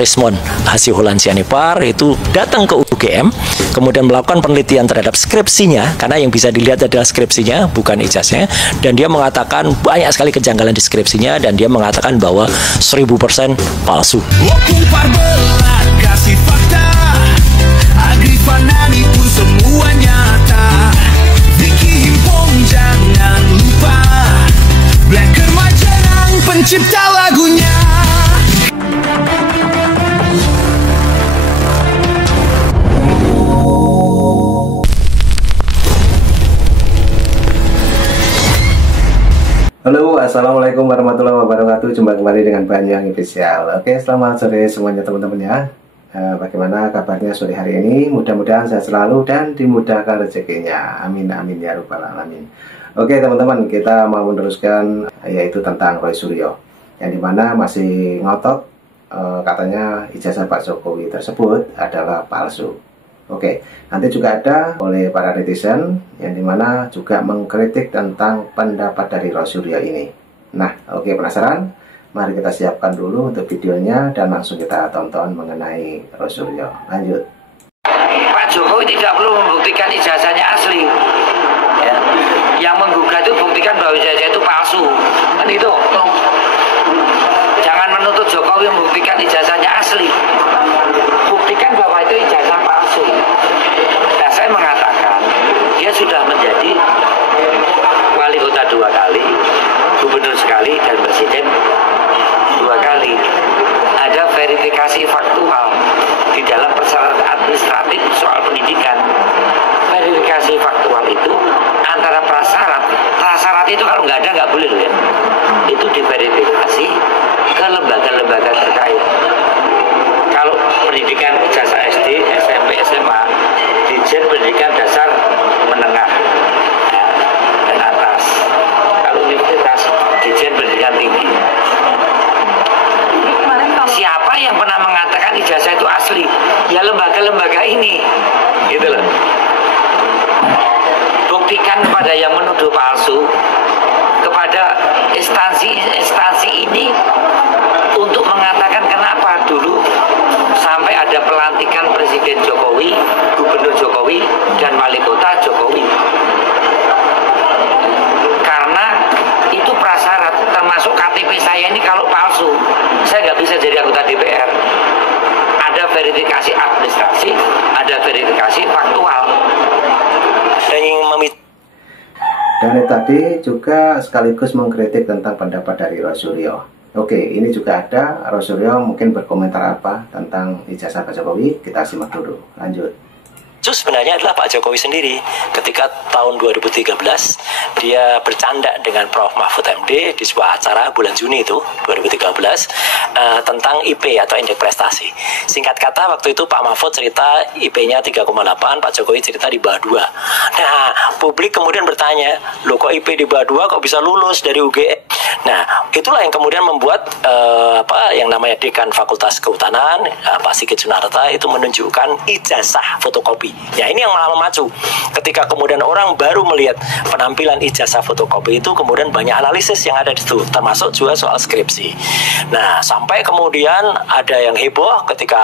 Rismond Hasyihulan Sianipar itu datang ke UGM, kemudian melakukan penelitian terhadap skripsinya, karena yang bisa dilihat adalah skripsinya, bukan ijazahnya, dan dia mengatakan banyak sekali kejanggalan di skripsinya, dan dia mengatakan bahwa 1000% palsu. Pencipta lagunya. Halo, assalamualaikum warahmatullahi wabarakatuh. Jumpa kembali dengan Banyang Official. Oke, selamat sore semuanya teman-teman ya. Bagaimana kabarnya sore hari ini? Mudah-mudahan sehat selalu dan dimudahkan rezekinya. Amin amin ya rabbal alamin. Oke teman-teman, kita mau meneruskan yaitu tentang Roy Suryo, yang dimana masih ngotot katanya ijazah Pak Jokowi tersebut adalah palsu. Oke, nanti juga ada oleh para netizen yang dimana juga mengkritik tentang pendapat dari Roy Suryo ini. Nah, oke, penasaran? Mari kita siapkan dulu untuk videonya dan langsung kita tonton mengenai Roy Suryo. Lanjut. Pak Jokowi tidak perlu membuktikan ijazahnya asli. Ya. Yang menggugat itu buktikan bahwa ijazah itu palsu. Kan itu. Jangan menuntut Jokowi membuktikan ijazahnya asli. Buktikan bahwa itu ijazah palsu. Nah, saya mengatakan dia sudah menjadi wali kota 2 kali, gubernur sekali, dan presiden 2 kali. Ada verifikasi faktual di dalam persyaratan administratif soal pendidikan. Verifikasi faktual itu antara prasyarat itu kalau nggak ada nggak boleh loh ya. Itu diverifikasi ke lembaga-lembaga terkait. Kalau pendidikan ijazah SD, SMP, SMA, Dijen Pendidikan Dasar Menengah ya, dan atas. Kalau universitas, Dijen Pendidikan Tinggi. Siapa yang pernah mengatakan ijazah itu asli? Ya lembaga-lembaga ini, gitu loh. Buktikan kepada yang menuduh palsu, kepada instansi ini untuk mengatakan kenapa dulu sampai ada pelantikan Presiden Jokowi, Gubernur Jokowi, dan Wali Kota Jokowi. Karena itu prasyarat, termasuk KTP saya ini kalau palsu, saya nggak bisa jadi anggota DPR. Ada verifikasi administrasi, ada verifikasi faktual. Dan tadi juga sekaligus mengkritik tentang pendapat dari Roy Suryo. Oke, ini juga ada Roy Suryo mungkin berkomentar apa tentang ijazah Pak Jokowi. Kita simak dulu. Lanjut. Itu sebenarnya adalah Pak Jokowi sendiri. Ketika tahun 2013 dia bercanda dengan Prof. Mahfud MD di sebuah acara bulan Juni itu 2013 tentang IP atau indeks prestasi. Singkat kata waktu itu Pak Mahfud cerita IP-nya 3,8, Pak Jokowi cerita di bawah 2. Nah, publik kemudian bertanya, loh kok IP di bawah 2 kok bisa lulus dari UGM? Nah, itulah yang kemudian membuat yang namanya Dekan Fakultas Kehutanan, Pak Sigit Sunarta itu menunjukkan ijazah fotokopi. Ya, ini yang malah memacu. Ketika kemudian orang baru melihat penampilan ijazah fotokopi itu, kemudian banyak analisis yang ada di situ, termasuk juga soal skripsi. Nah, sampai kemudian ada yang heboh ketika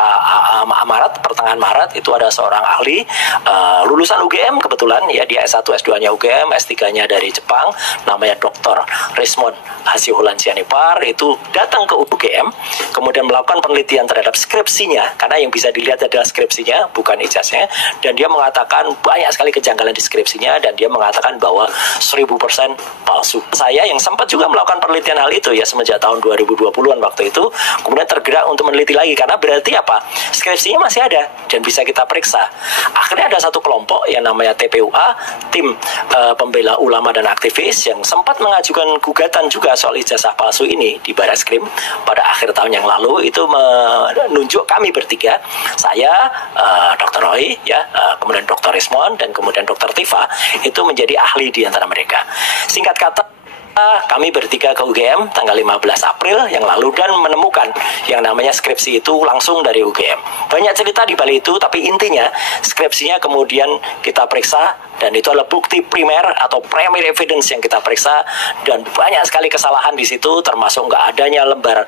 pertengahan Maret itu ada seorang ahli lulusan UGM kebetulan, ya dia S1 S2-nya UGM, S3-nya dari Jepang, namanya Dr. Rismond Hasyihulan Sianipar itu datang ke UGM, kemudian melakukan penelitian terhadap skripsinya, karena yang bisa dilihat adalah skripsinya, bukan ijazahnya, dan dia mengatakan banyak sekali kejanggalan di skripsinya, dan dia mengatakan bahwa 1000% palsu. Saya yang sempat juga melakukan penelitian hal itu ya semenjak tahun 2020-an waktu itu, kemudian tergerak untuk meneliti lagi, karena berarti apa? Skripsinya masih ada dan bisa kita periksa. Akhirnya ada satu kelompok yang namanya TPUA, tim pembela ulama dan aktivis, yang sempat mengajukan gugatan juga soal ijazah palsu ini di Barreskrim pada akhir tahun yang lalu. Itu menunjuk kami bertiga, saya, Dr. Roy, ya, kemudian Dr. Rismond, dan kemudian Dr. Tifa, itu menjadi ahli di antara mereka. Singkat kata, Kami bertiga ke UGM tanggal 15 April yang lalu dan menemukan yang namanya skripsi itu langsung dari UGM. Banyak cerita di balik itu, tapi intinya skripsinya kemudian kita periksa dan itu adalah bukti primer atau primary evidence yang kita periksa, dan banyak sekali kesalahan di situ, termasuk nggak adanya lembar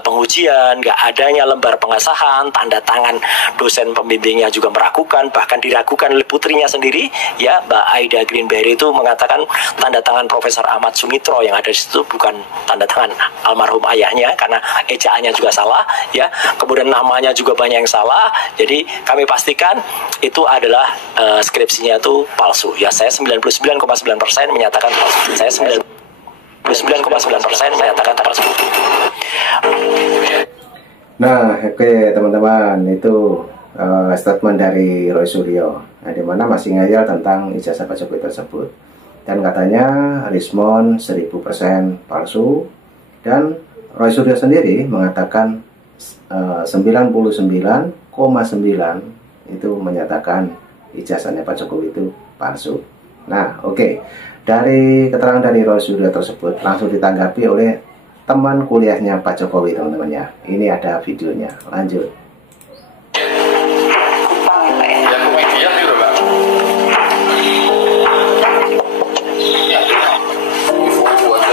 pengujian, nggak adanya lembar pengesahan, tanda tangan dosen pembimbingnya juga meragukan, bahkan diragukan oleh putrinya sendiri, ya Mbak Aida Greenberry itu mengatakan tanda tangan Profesor Ahmad Sumitro yang ada di situ bukan tanda tangan almarhum ayahnya karena ejaannya juga salah, ya. Kemudian namanya juga banyak yang salah. Jadi kami pastikan itu adalah skripsinya itu palsu. Ya, saya 99,9% menyatakan palsu. Saya 99,9% menyatakan palsu. Nah, oke teman-teman, itu statement dari Roy Suryo, di mana masih ngayal tentang ijazah Pak Jokowi tersebut. Dan katanya Rismon 1000% palsu, dan Roy Suryo sendiri mengatakan 99,9 itu menyatakan ijazahnya Pak Jokowi itu palsu. Nah, oke. Dari keterangan dari Roy Suryo tersebut langsung ditanggapi oleh teman kuliahnya Pak Jokowi, teman-teman ya. Ini ada videonya. Lanjut.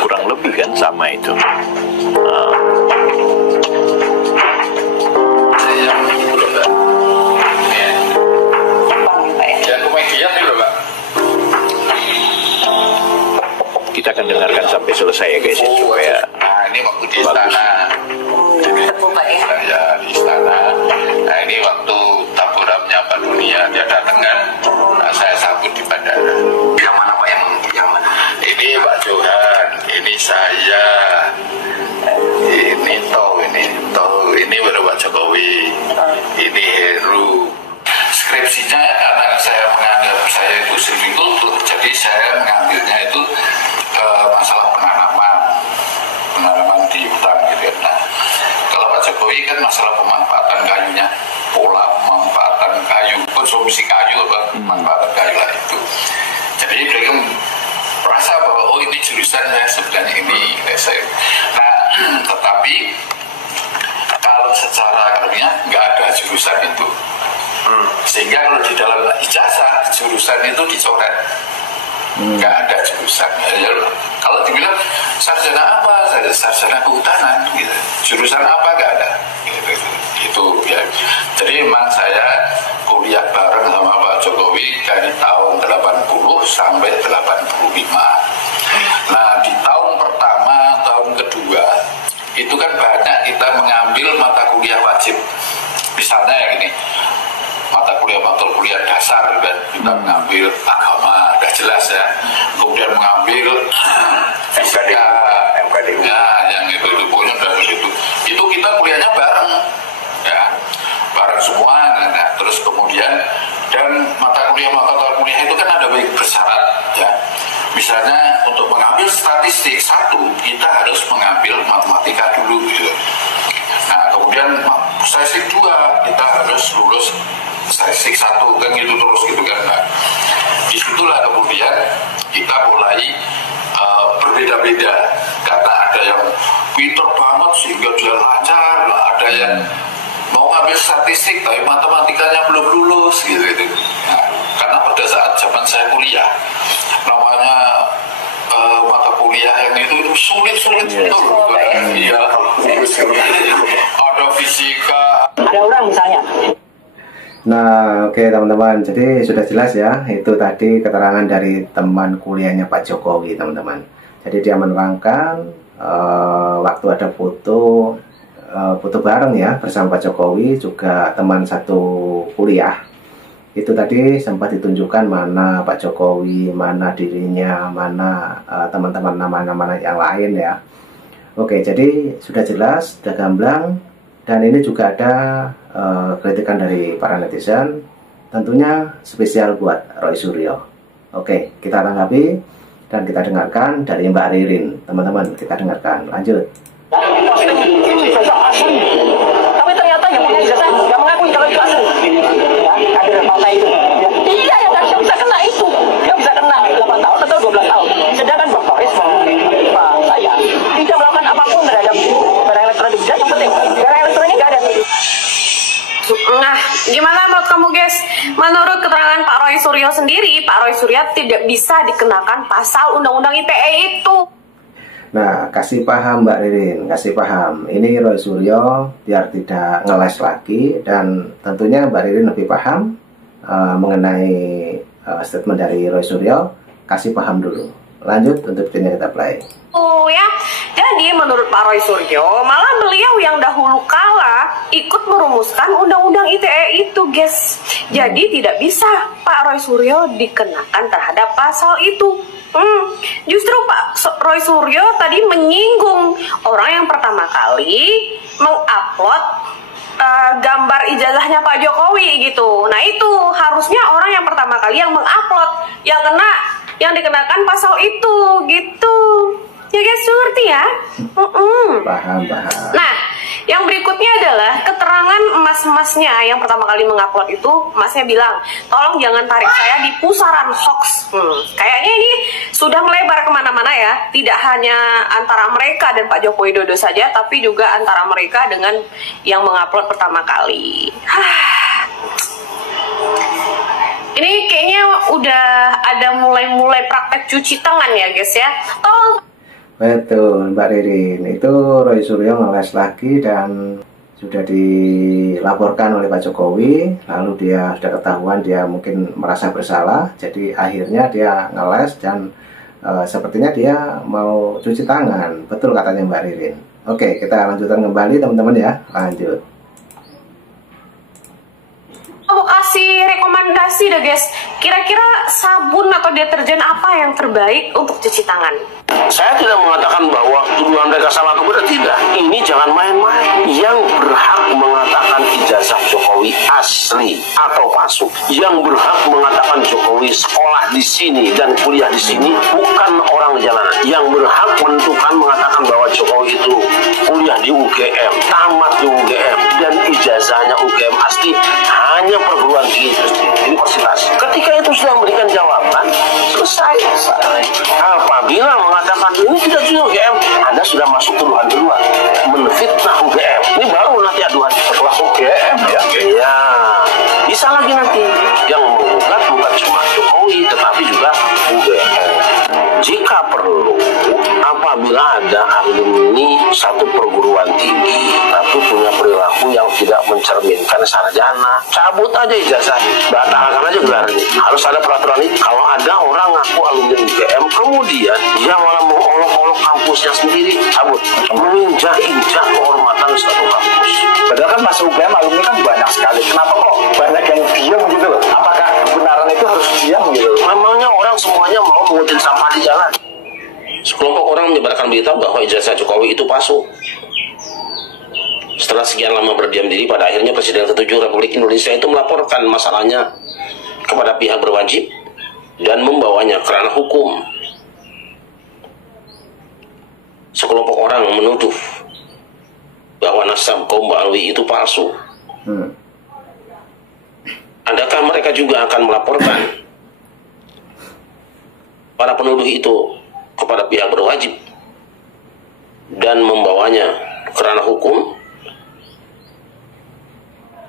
Kurang lebih kan sama itu. Kita akan dengarkan sampai selesai ya guys, supaya ini waktu di istana. Ya di istana. Nah ini waktu taburamnya Pak Dunia dia datang kan. Nah, saya sambut di bandara. Yang mana Pak, yang mana? Ini Pak Johan, ini saya, ini ini baru Pak Jokowi, ini Heru. Skripsinya karena saya menganggap saya itu silvikultur, jadi saya mengambilnya itu masalah penanaman di hutan gitu ya. Nah, kalau Pak Jokowi kan masalah pemanfaatan kayunya, pola pemanfaatan kayu, konsumsi kayu, pemanfaatan kayu lah itu. Jadi beliau merasa bahwa oh ini jurusan saya sebenarnya ini. Nah, tetapi kalau secara akademia nggak ada jurusan itu. Sehingga kalau di dalam ijazah jurusan itu dicoret, nggak ada jurusan. Ya, kalau dibilang sarjana apa, sarjana kehutanan, gitu. Jurusan apa nggak ada. Gitu. Itu ya. Jadi memang saya kuliah bareng sama Pak Jokowi dari tahun 80 sampai 85. Nah di tahun pertama, tahun kedua itu kan banyak kita mengambil mata kuliah wajib. Misalnya yang ini, mata kuliah dasar kan, kita mengambil agama, udah jelas ya. Kemudian mengambil fisika, ya, yang itu pokoknya udah begitu. Itu kita kuliahnya bareng, ya, bareng semua. Nah, terus kemudian dan mata kuliah itu kan ada bersyarat, ya. Misalnya untuk mengambil statistik 1 kita harus mengambil matematika dulu, gitu. Nah kemudian statistik 2 kita harus lulus statistik 1 kan gitu terus gitu kan. Nah, disitulah kemudian kita mulai berbeda-beda karena ada yang pinter banget sehingga dia lancar, ada yang mau ngambil statistik tapi matematikanya belum lulus gitu. Nah, karena pada saat zaman saya kuliah namanya mata kuliah yang itu sulit betul. Iya, ada fisika, Ada orang misalnya. Nah, oke teman-teman, jadi sudah jelas ya, itu tadi keterangan dari teman kuliahnya Pak Jokowi, teman-teman. Jadi dia menerangkan waktu ada foto bareng ya bersama Pak Jokowi, juga teman satu kuliah. Itu tadi sempat ditunjukkan mana Pak Jokowi, mana dirinya, mana teman-teman nama-nama yang lain ya. Oke, jadi sudah jelas, sudah gamblang. Dan ini juga ada kritikan dari para netizen, tentunya spesial buat Roy Suryo. Oke, kita tanggapi dan kita dengarkan dari Mbak Ririn. Teman-teman, kita dengarkan. Lanjut. Tapi ternyata yang punya ijazah nggak mengakui kalau itu asli. Ya, ada partai itu. Iya, yang bisa kena itu. Yang bisa kena 8 tahun atau 12 tahun. Sedangkan Pak Rismon, Pak Nah, gimana menurut kamu guys? Menurut keterangan Pak Roy Suryo sendiri, Pak Roy Suryo tidak bisa dikenakan pasal Undang-Undang ITE itu. Nah, kasih paham Mbak Ririn, kasih paham. Ini Roy Suryo biar tidak ngeles lagi, dan tentunya Mbak Ririn lebih paham mengenai statement dari Roy Suryo. Kasih paham dulu. Lanjut untuk videonya kita play. Oh ya, jadi menurut Pak Roy Suryo, malah beliau yang dahulu kala ikut merumuskan Undang-Undang ITE itu guys. Jadi tidak bisa Pak Roy Suryo dikenakan terhadap pasal itu. Justru Pak Roy Suryo tadi menyinggung orang yang pertama kali mengupload gambar ijazahnya Pak Jokowi gitu. Nah itu harusnya orang yang pertama kali yang mengupload, yang dikenakan pasal itu gitu. Ya guys, ngerti ya? Paham. Nah, yang berikutnya adalah keterangan emas-emasnya. Yang pertama kali mengupload itu, emasnya bilang, tolong jangan tarik saya di pusaran hoax. Kayaknya ini sudah melebar kemana-mana ya. Tidak hanya antara mereka dan Pak Joko Widodo saja, tapi juga antara mereka dengan yang mengupload pertama kali. Ini kayaknya udah ada mulai praktek cuci tangan ya guys ya. Tolong. Betul Mbak Ririn, itu Roy Suryo ngeles lagi dan sudah dilaporkan oleh Pak Jokowi. Lalu dia sudah ketahuan dia mungkin merasa bersalah, jadi akhirnya dia ngeles dan sepertinya dia mau cuci tangan. Betul katanya Mbak Ririn. Oke, kita lanjutkan kembali teman-teman ya. Lanjut. Mau kasih rekomendasi deh guys, kira-kira sabun atau deterjen apa yang terbaik untuk cuci tangan? Saya tidak mengatakan bahwa tuduhan mereka salah atau benar, tidak. Ini jangan main-main. Yang berhak mengatakan ijazah Jokowi asli atau palsu, yang berhak mengatakan Jokowi sekolah di sini dan kuliah di sini bukan orang jalanan. Yang berhak menentukan mengatakan bahwa Jokowi itu kuliah di UGM, tamat di UGM, dan ijazahnya UGM asli hanya perguruan tinggi universitas. Ketika itu sudah memberikan jawaban, selesai. Apabila mengatakan ini tidak cuci UGM, Anda sudah masuk tuduhan kedua, menfitnah UGM. Ini baru nanti aduan setelah UGM ya. Iya, bisa lagi nanti yang menggugat bukan cuma Jokowi tetapi juga UGM. Jika perlu, apabila ada alumni satu perguruan tinggi tapi punya perilaku yang tidak mencerminkan sarjana, cabut aja ijazah, batalkan aja gelar ini. Harus ada peraturan ini. Kalau ada orang ngaku alumni UGM kemudian dia malah mengolok-olok kampusnya sendiri, cabut, menginjak-injak kehormatan satu kampus. Padahal kan masuk UGM alumni kan banyak sekali. Kenapa kok banyak yang diam gitu loh? Apakah kebenaran itu harus diam gitu? Memangnya orang semuanya mau mengutin sampah di jalan? Sekelompok orang menyebarkan berita bahwa ijazah Jokowi itu palsu. Setelah sekian lama berdiam diri, pada akhirnya Presiden ke-7 Republik Indonesia itu melaporkan masalahnya kepada pihak berwajib dan membawanya ke ranah hukum. Sekelompok orang menuduh bahwa nasab kaum Ba'alwi itu palsu. Adakah mereka juga akan melaporkan para penuduh itu kepada pihak berwajib dan membawanya ke ranah hukum?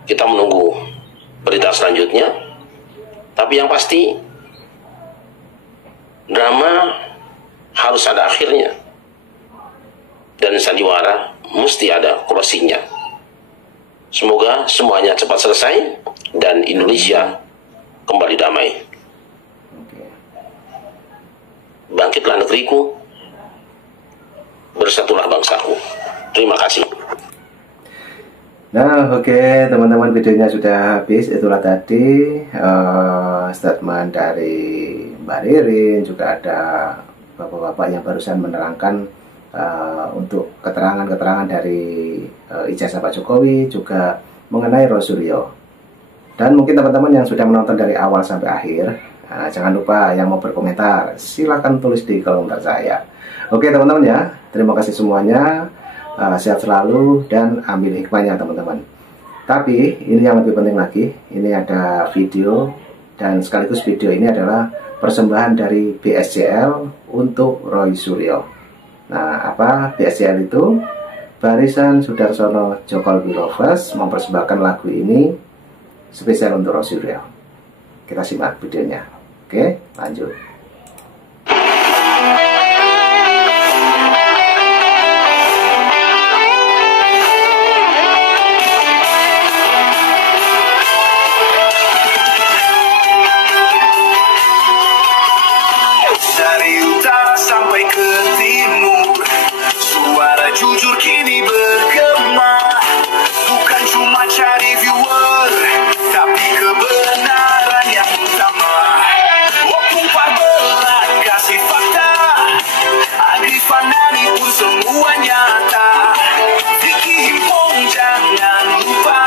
Kita menunggu berita selanjutnya. Tapi yang pasti, drama harus ada akhirnya, dan sandiwara mesti ada closingnya. Semoga semuanya cepat selesai dan Indonesia kembali damai. Bangkitlah negeriku, bersatulah bangsaku. Terima kasih. Nah, oke, teman-teman, videonya sudah habis. Itulah tadi statement dari Mbak Ririn. Juga ada bapak-bapak yang barusan menerangkan untuk keterangan-keterangan dari ijazah Pak Jokowi, juga mengenai Roy Suryo. Dan mungkin teman-teman yang sudah menonton dari awal sampai akhir, jangan lupa yang mau berkomentar, silahkan tulis di kolom komentar saya. Oke teman-teman ya, terima kasih semuanya. Sehat selalu dan ambil hikmahnya teman-teman. Tapi ini yang lebih penting lagi, ini ada video, dan sekaligus video ini adalah persembahan dari BSJL untuk Roy Suryo. Nah, apa BSJL itu? Barisan Sudarsono Jokol Lovers mempersembahkan lagu ini spesial untuk Rosuryo. Kita simak videonya. Oke, lanjut. Dari utara sampai ke timur, suara jujur kini bergema. Bukan cuma cari viewer, tapi kebenaran yang utama. Kumpar belat kasih fakta, Agrif Fanani pun semua nyata. Vicky Himpong jangan lupa,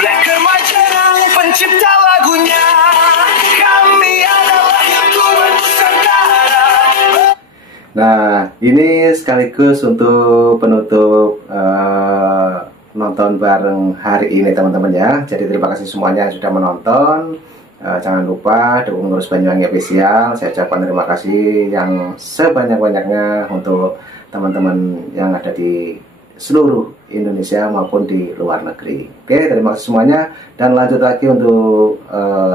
Black remaja pencipta lagunya. Kami adalah YouTuber Nusantara. Nah, ini sekaligus untuk penutup nonton bareng hari ini teman-teman ya. Jadi terima kasih semuanya yang sudah menonton. Jangan lupa dukung terus Banyuwangi Official. Saya ucapkan terima kasih yang sebanyak-banyaknya untuk teman-teman yang ada di seluruh Indonesia maupun di luar negeri. Oke, terima kasih semuanya. Dan lanjut lagi untuk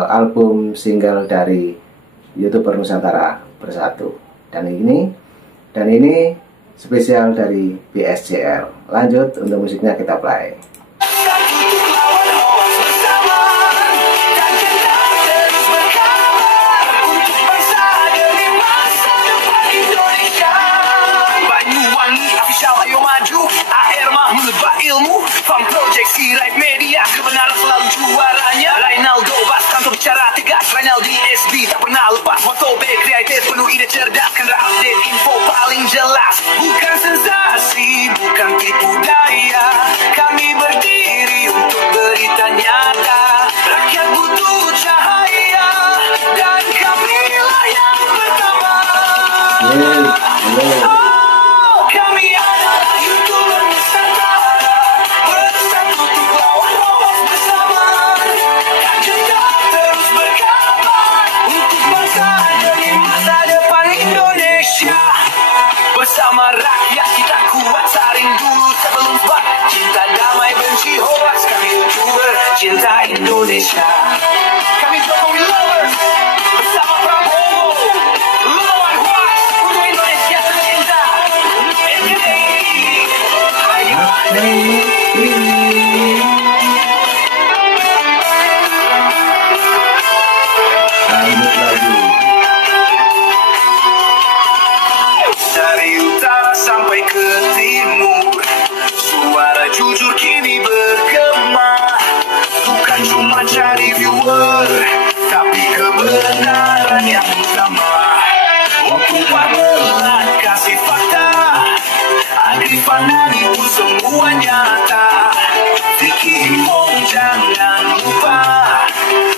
album single dari YouTuber Nusantara Bersatu. Dan ini spesial dari BSJL. Lanjut untuk musiknya kita play. Ilmu, Farm Project, Sirait Media, kebenaran selalu juaranya. Rinaldo Bas, kantor bicara tegas. Rinaldi SB, tak pernah lepas. Moto B, kreatif, penuh ide cerdas. Kan update info paling jelas. Bukan sensasi, bukan tipu daya. Kami berdiri untuk berita nyata. Rakyat butuh cahaya, dan kamilah yang pertama. Kami adalah YouTuber Nusantara, bersatu untuk lawan hoax bersama. Agenda terus berkabar untuk bangsa demi masa depan Indonesia. Bersama rakyat kita kuat, saring dulu sebelum sebab. Cinta damai benci hoax, kami YouTuber cinta Indonesia. Kami Jokowi lovers, bersama Prabowo, lawan hoax untuk Indonesia tercinta. Dari utara sampai ke timur, suara jujur kini bergema. Bukan cuma cari viewer, tapi kebenaran yang utama. Kumpar belat kasih fakta, Agrif Fanani pun semua nyata. Vicky Himpong jangan lupa,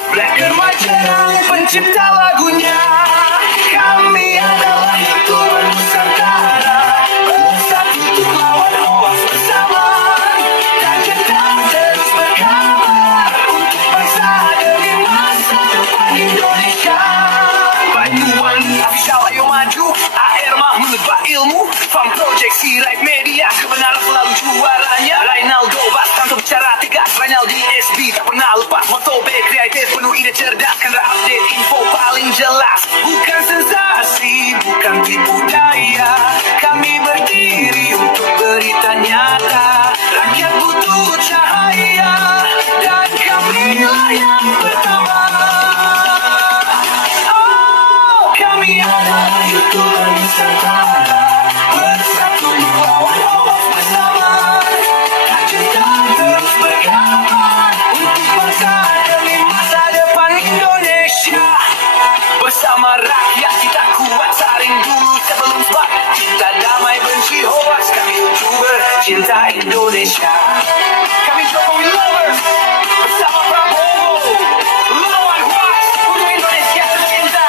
Black remaja pencipta lagunya. Kami adalah YouTuber Nusantara, bersatu untuk lawan hoax bersama. Agenda terus berkabar untuk bangsa demi masa depan Indonesia. Banyuwangi Official, ayo maju. AR Mahmud Bah Ilmu, Farm Project, Sirait Media, kebenaran selalu juaranya. Rinaldo Bas, kantor bicara tegas. Rinaldi SB, tak pernah lepas. Moto B, kreatif, penuh ide cerdas. Kan update info paling jelas. Bukan sensasi, bukan tipu daya. Kami berdiri untuk berita nyata. Rakyat butuh cahaya, dan kamilah yang pertama. Kami adalah YouTuber Nusantara, bersatu melawan hoax bersama. Agenda terus berkabar untuk bangsa demi masa depan Indonesia. Bersama rakyat kita kuat, saring dulu sebelum sebab. Cinta damai benci hoax, kami YouTuber cinta Indonesia. Kami Jokowi lovers, bersama Prabowo, lawan hoax untuk Indonesia tercinta.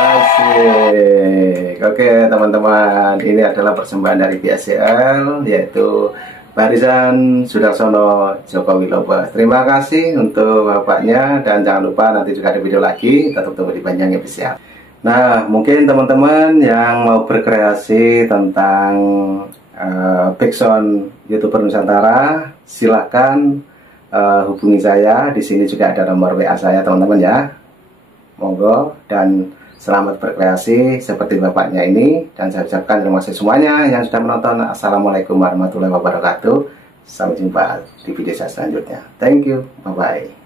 Asik. Oke teman-teman, ini adalah persembahan dari BSJL, yaitu Barisan Sudarsono Joko Wilobo. Terima kasih untuk bapaknya, dan jangan lupa nanti juga ada video lagi, tetap tunggu di Panjang Official. Nah, mungkin teman-teman yang mau berkreasi tentang backsound YouTuber Nusantara, silahkan hubungi saya. Di sini juga ada nomor WA saya, teman-teman ya. Monggo, dan selamat berkreasi seperti bapaknya ini. Dan saya ucapkan terima kasih semuanya yang sudah menonton. Assalamualaikum warahmatullahi wabarakatuh. Sampai jumpa di video saya selanjutnya. Thank you, bye-bye.